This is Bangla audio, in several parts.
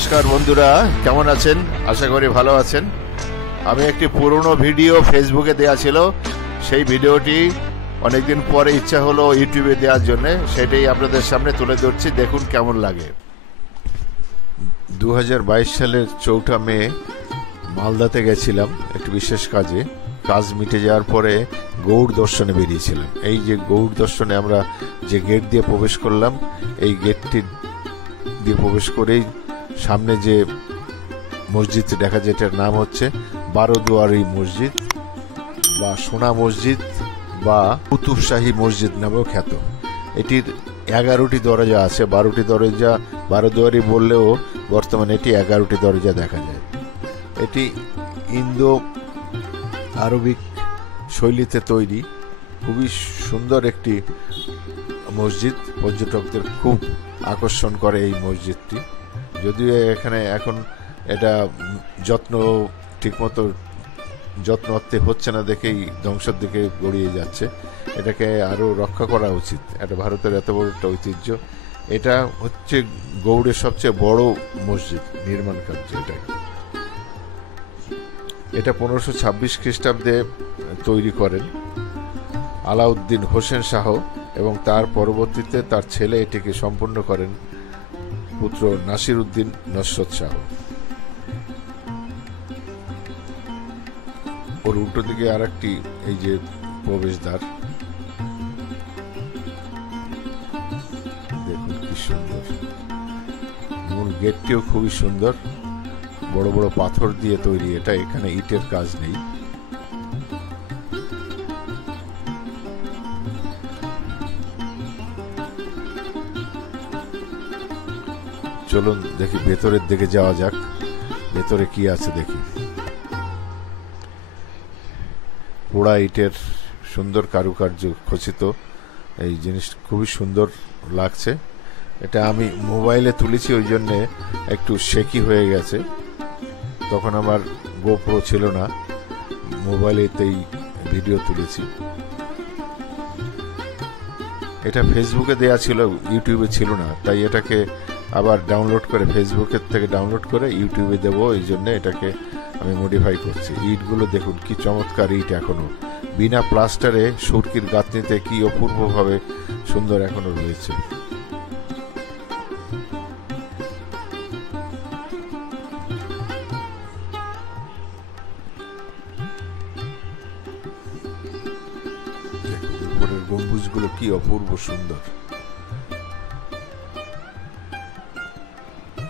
নমস্কার বন্ধুরা, কেমন আছেন? আশা করি ভালো আছেন। আমি একটি পুরনো ভিডিও ফেসবুকে দেয়া ছিল, সেই ভিডিওটি অনেকদিন পরে ইচ্ছা হলো ইউটিউবে দেওয়ার জন্য, সেটাই আপনাদের সামনে তুলে ধরছি, দেখুন কেমন লাগে। 2022 সালের 4 মে মালদাতে গেছিলাম একটি বিশেষ কাজে। কাজ মিটে যাওয়ার পরে গৌড় দর্শনে বেরিয়েছিলাম। এই যে গৌড় দর্শনে আমরা যে গেট দিয়ে প্রবেশ করলাম, এই গেটটি দিয়ে প্রবেশ করেই সামনে যে মসজিদটি দেখা যায়, এটার নাম হচ্ছে বারোদুয়ারি মসজিদ বা সোনা মসজিদ বা কুতুবশাহী মসজিদ নামেও খ্যাত। এটির 11টি দরজা আছে। 12টি দরজা বারোদুয়ারি বললেও বর্তমানে এটি 11টি দরজা দেখা যায়। এটি ইন্দো আরবিক শৈলীতে তৈরি, খুবই সুন্দর একটি মসজিদ। পর্যটকদের খুব আকর্ষণ করে এই মসজিদটি। যদিও এখানে এখন এটা ঠিকমতো যত্ন হচ্ছে না দেখেই ধ্বংসের দিকে গড়িয়ে যাচ্ছে। এটাকে আরও রক্ষা করা উচিত। এটা ভারতের এত বড় একটা ঐতিহ্য। এটা হচ্ছে গৌড়ের সবচেয়ে বড় মসজিদ নির্মাণ কার্য। এটা 1526 খ্রিস্টাব্দে তৈরি করেন আলাউদ্দিন হোসেন শাহ, এবং তার পরবর্তীতে তার ছেলে এটিকে সম্পূর্ণ করেন, পুত্র নাসির উদ্দিন নসরত শাহ। ওর উল্টো দিকে আর একটি এই যে প্রবেশদ্বার, দেখুন কি সুন্দর। মূল গেটটিও খুবই সুন্দর, বড় বড় পাথর দিয়ে তৈরি। এটা এখানে ইটের কাজ নেই। চলুন দেখি, ভেতরের দিকে যাওয়া যাক, ভেতরে কি আছে দেখি। পোড়া ইটের সুন্দর কারুকার্য খচিত এই জিনিস খুবই সুন্দর লাগছে। এটা আমি মোবাইলে তুলেছি, ওই জন্যে একটু শেকি হয়ে গেছে। তখন আমার গোপ্রো ছিল না, মোবাইলেতেই ভিডিও তুলেছি। এটা ফেসবুকে দেয়া ছিল, ইউটিউবে ছিল না, তাই এটাকে আবার ডাউনলোড করে, ফেসবুকের থেকে ডাউনলোড করে ইউটিউবে দেবো, এই জন্য এটাকে আমি মডিফাই করছি। ইটগুলো দেখুন কি চমৎকার ইট, এখনো বিনা প্লাস্টারে সুরকির গাঁথনিতে কি অপূর্বভাবে সুন্দর এখনো রয়েছে। উপরের গম্বুজগুলো কি অপূর্ব সুন্দর,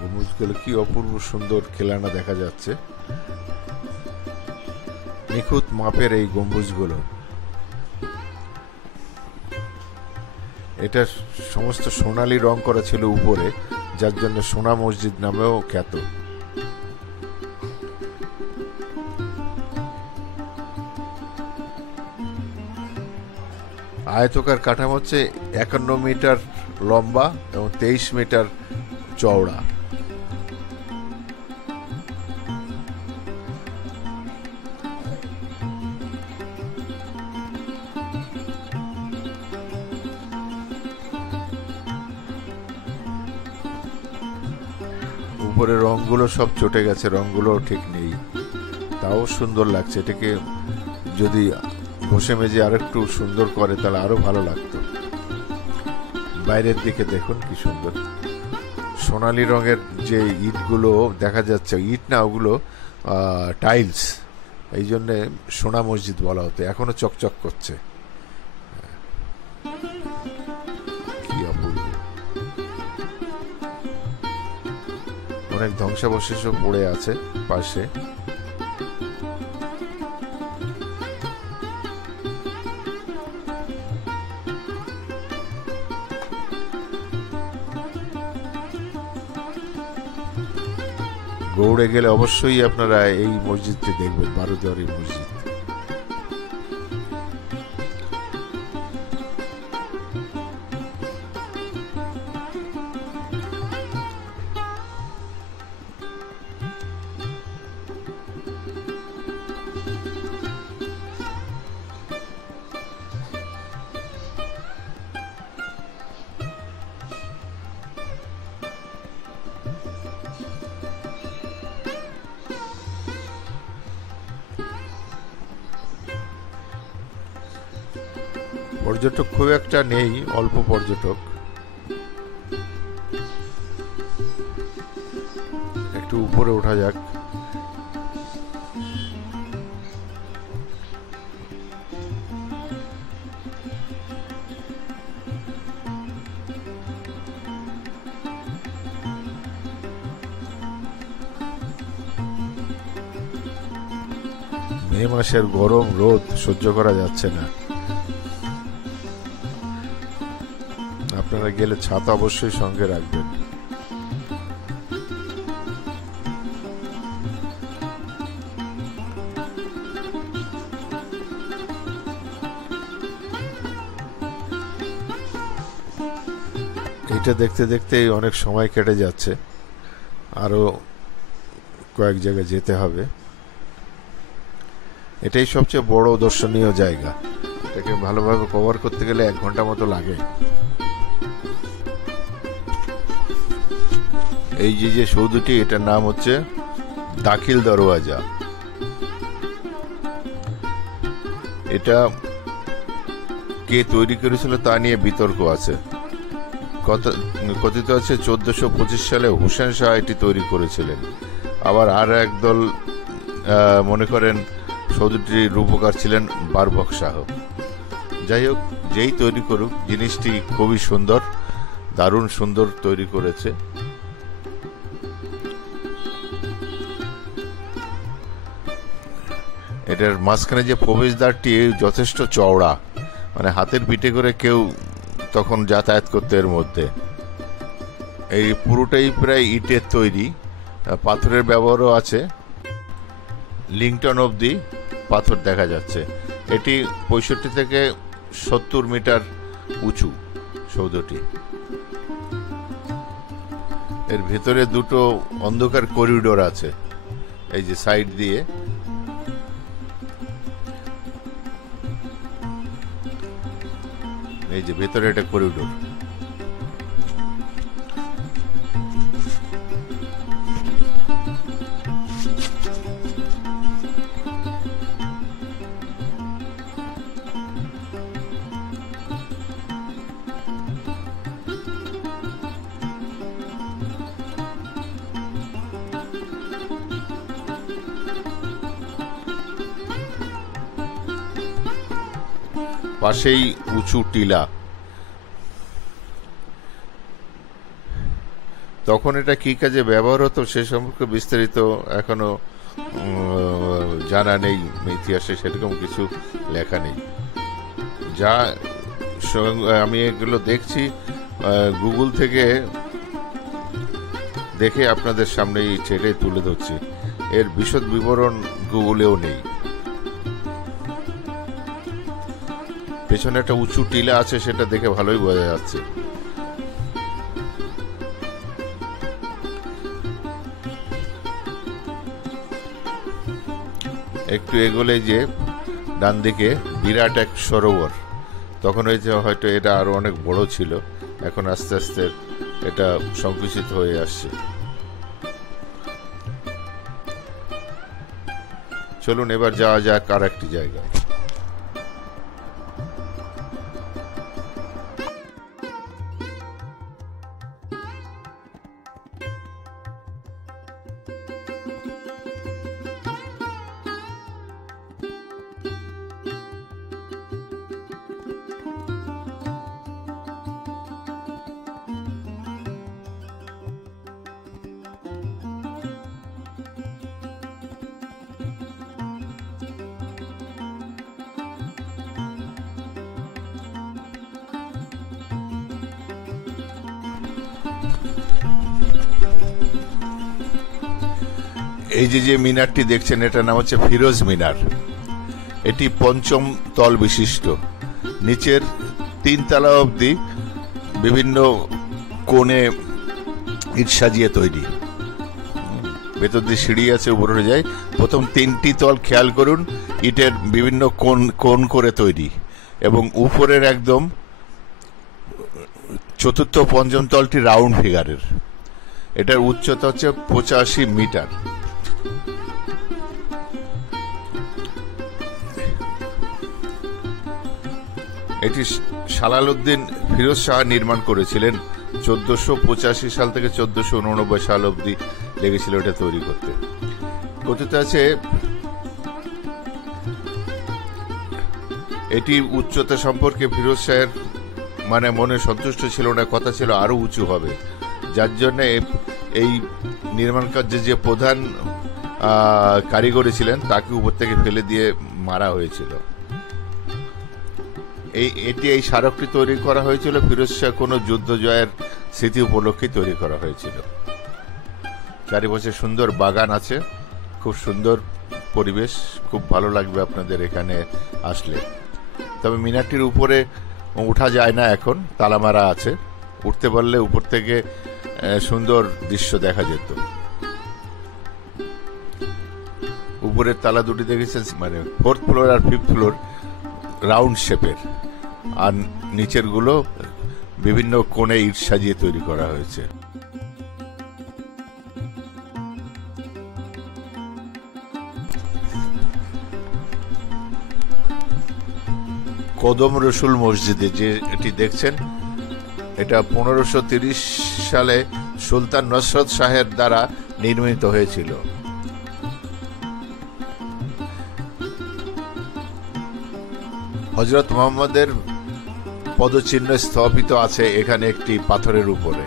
গম্বুজগুলো কি অপূর্ব সুন্দর খেলানা দেখা যাচ্ছে। নিখুঁত মাপের এই গম্বুজগুলো। এটা সমস্ত সোনালী রং করা ছিল উপরে, যার জন্য সোনা মসজিদ নামেও খ্যাত। আয়তকার কাঠামো হচ্ছে 51 মিটার লম্বা এবং 23 মিটার চওড়া। উপরে রংগুলো সব চটে গেছে, রংগুলো ঠিক নেই, তাও সুন্দর লাগছে। এটাকে যদি ঘষে মেজে আরেকটু সুন্দর করে তাহলে আরো ভালো লাগতো। বাইরের দিকে দেখুন কি সুন্দর সোনালী রঙের যে ইটগুলো দেখা যাচ্ছে, ইট না, ওগুলো টাইলস, এই জন্যে সোনা মসজিদ বলা হতো। এখনো চকচক করছে, কি অপূর্ব। অনেক ধ্বংসাবশেষও পড়ে আছে পাশে। গৌড়ে গেলে অবশ্যই আপনারা এই মসজিদটি দেখবেন, বারোদুয়ারি মসজিদ। পর্যটক খুব একটা নেই, অল্প পর্যটক। একটু উপরে ওঠা যাক। মে মাসের গরম রোদ সহ্য করা যাচ্ছে না। আপনারা গেলে ছাতা অবশ্যই সঙ্গে রাখবেন। এটা দেখতে দেখতেই অনেক সময় কেটে যাচ্ছে, আরো কয়েক জায়গায় যেতে হবে। এটাই সবচেয়ে বড় দর্শনীয় জায়গা। এটাকে ভালোভাবে কভার করতে গেলে 1 ঘন্টা মতো লাগে। এই যে সৌধটি, এটার নাম হচ্ছে দাখিল দরওয়াজা। এটা কে তৈরি করেছিল তা নিয়ে বিতর্ক আছে। কথিত আছে 1425 সালে হুসেন শাহ এটি তৈরি করেছিলেন। আবার আর একদল মনে করেন সৌধটির রূপকার ছিলেন বারবক শাহ। যাই হোক, যেই তৈরি করুক, জিনিসটি খুবই সুন্দর, দারুণ সুন্দর তৈরি করেছে। এটার মাঝখানে যে প্রবেশদ্বারটি যথেষ্ট চওড়া, মানে হাতের পিঠে করে কেউ তখন যাতায়াত করতে এর মধ্যে। এই পুরোটাই প্রায় ইটের তৈরি, পাথরের ব্যবহারও আছে। লিংটন অবধি পাথর দেখা যাচ্ছে। এটি 65 থেকে 70 মিটার উঁচু সৌধটি। এর ভেতরে দুটো অন্ধকার করিডোর আছে, এই যে সাইড দিয়ে। এই যে ভেতরে একটা করিডোর। পাশেই উঁচু টিলা। তখন এটা কি কাজে ব্যবহার হতো সে সম্পর্কে বিস্তারিত এখনো জানা নেই, ইতিহাসে সেরকম কিছু লেখা নেই। যা আমি এগুলো দেখছি গুগল থেকে দেখে আপনাদের সামনে ছেড়ে তুলে ধরছি। এর বিশদ বিবরণ গুগলেও নেই। পেছনে একটা উঁচু টিলা আছে, সেটা দেখে ভালোই বোঝা যাচ্ছে। একটু এগোলে যে ডান দিকে বিরাট এক সরোবর। তখন হয়তো এটা আরো অনেক বড় ছিল, এখন আস্তে আস্তে এটা সংকুচিত হয়ে আসছে। চলুন এবার যাওয়া যাক আর একটি জায়গায়। এই যে মিনারটি দেখছেন, এটার নাম হচ্ছে ফিরোজ মিনার। এটি 5ম তল বিশিষ্ট। নিচের 3 তলা অবধি বিভিন্ন কোণে ইট সাজিয়ে তৈরি। ভেতর দিয়ে সিঁড়ি আছে, উপরে যায়। প্রথম 3টি তল খেয়াল করুন, ইটের বিভিন্ন কোণ করে তৈরি, এবং উপরের একদম 4র্থ 5ম তলটি রাউন্ড ফিগারের। এটার উচ্চতা হচ্ছে 85 মিটার। এটি সালালউদ্দিন ফিরোজ শাহ নির্মাণ করেছিলেন। 1485 সাল থেকে 1489 সাল অবধি লেগেছিল এটা তৈরি করতে। কথিত আছে এটি উচ্চতা সম্পর্কে ফিরোজ শাহের মনে সন্তুষ্ট ছিল না, কথা ছিল আরো উঁচু হবে, যার জন্য এই নির্মাণ কার্যে যে প্রধান কারিগরি ছিলেন তাকে উপর থেকে ফেলে দিয়ে মারা হয়েছিল। এই স্মারকটি তৈরি করা হয়েছিল ফিরোজ শাহ কোন যুদ্ধ জয়ের স্মৃতি উপলক্ষে তৈরি করা হয়েছিল। চারিপাশে সুন্দর বাগান আছে, খুব সুন্দর পরিবেশ, খুব ভালো লাগবে আপনাদের এখানে আসলে। তবে মিনারটির উপরে উঠা যায় না, এখন তালা মারা আছে। উঠতে পারলে উপর থেকে সুন্দর দৃশ্য দেখা যেত। উপরের তালা দুটি দেখেছেন, 4th ফ্লোর আর 5th ফ্লোর রাউন্ড শেপের, আর নিচের গুলো বিভিন্ন কোণে ইট সাজিয়ে তৈরি করা হয়েছে। কদম রসুল মসজিদে যে এটি দেখছেন, এটা 1530 সালে সুলতান নসরত শাহের দ্বারা নির্মিত হয়েছিল। হযরত মুহাম্মদের পদচিহ্ন স্থাপিত আছে এখানে একটি পাথরের উপরে।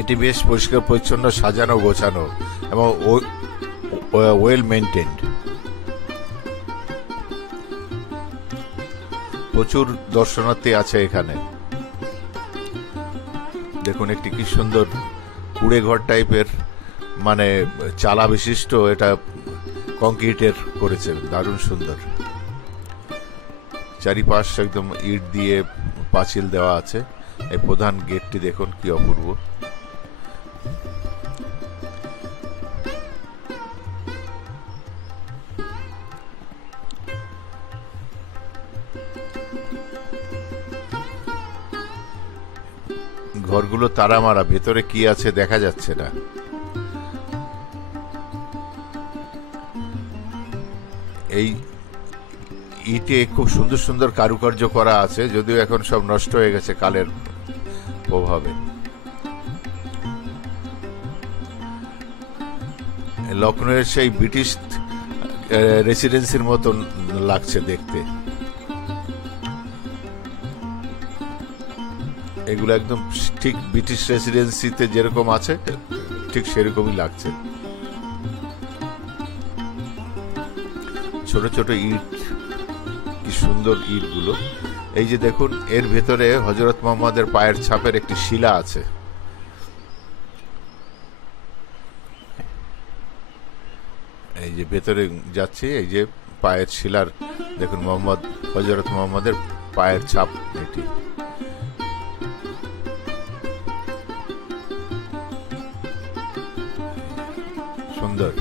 এটি বেশ পরিষ্কার পরিচ্ছন্ন, সাজানো গোছানো এবং ওয়েল মেইনটেইনড। প্রচুর দর্শনার্থী আছে এখানে। দেখুন একটি কি সুন্দর কুড়ে ঘর টাইপের, চালা বিশিষ্ট, এটা কংক্রিটের করেছে, দারুণ সুন্দর। চারিপাশ একদম ইট দিয়ে পাঁচিল দেওয়া আছে। এই প্রধান গেটটি দেখুন কি অপূর্ব। ঘরগুলো তারা মারা, ভেতরে কি আছে দেখা যাচ্ছে না। এই ইটে খুব সুন্দর সুন্দর কারুকার্য করা আছে, যদিও এখন সব নষ্ট হয়ে গেছে কালের প্রভাবে। লখনৌয়ের সেই ব্রিটিশ রেসিডেন্সির মতন লাগছে দেখতে। এগুলো একদম ঠিক ব্রিটিশ রেসিডেন্সিতে যেরকম আছে ঠিক সেরকমই লাগছে। ছোট ছোট ইট, কি সুন্দর ইট গুলো। এই যে দেখুন, এর ভেতরে হযরত মুহাম্মদের পায়ের ছাপের একটি শিলা আছে। এই যে ভেতরে যাচ্ছে, এই যে পায়ের শিলার দেখুন, হযরত মুহাম্মদের পায়ের ছাপ এটি। সুন্দর।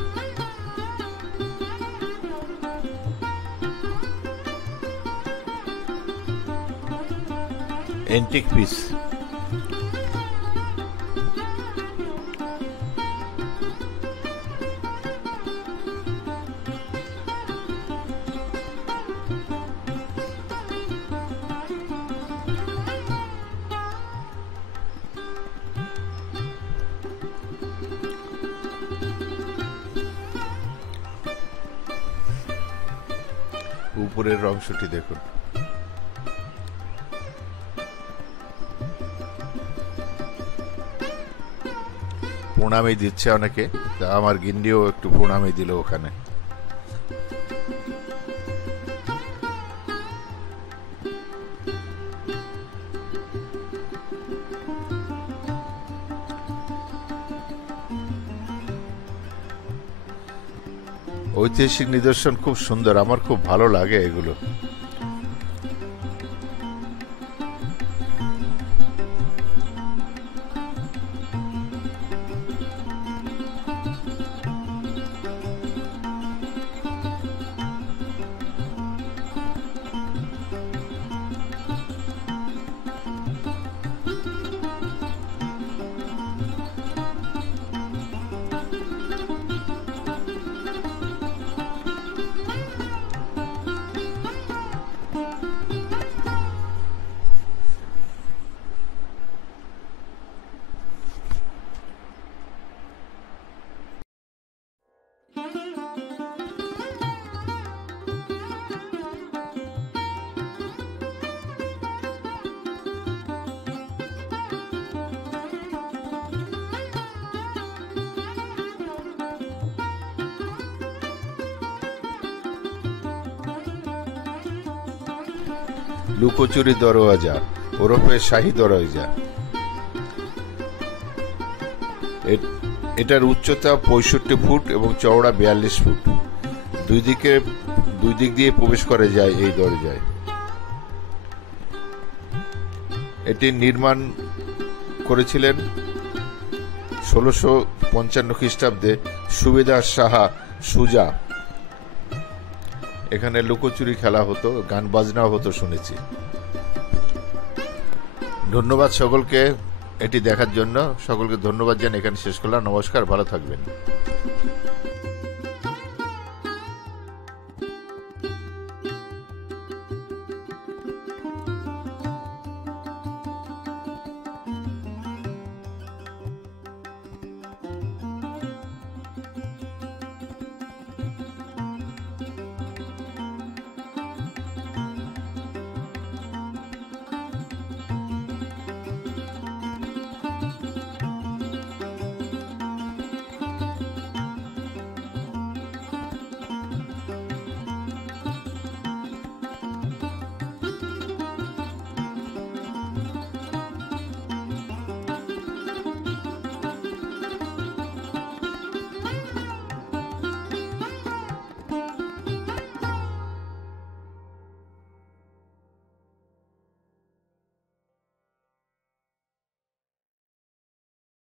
Antique piece. উপরের অংশটি দেখুন। প্রণামী দিচ্ছে অনেকে, আমার গিন্ডিও একটু প্রণামী দিল ওখানে। ঐতিহাসিক নিদর্শন খুব সুন্দর, আমার খুব ভালো লাগে এগুলো। লুকোচুরি দরওয়াজা ওরফে শাহী দরওয়াজা। এটার উচ্চতা 65 ফুট এবং চওড়া 42 ফুট। দুই দিক দিয়ে প্রবেশ করা যায় এই দরজায়। এটি নির্মাণ করেছিলেন 1655 খ্রিস্টাব্দে সুবেদার শাহ সুজা। এখানে লুকোচুরি খেলা হতো, গান বাজনাও হতো শুনেছি। ধন্যবাদ সকলকে এটি দেখার জন্য। সকলকে ধন্যবাদ জানিয়ে এখানে শেষ করলাম। নমস্কার, ভালো থাকবেন।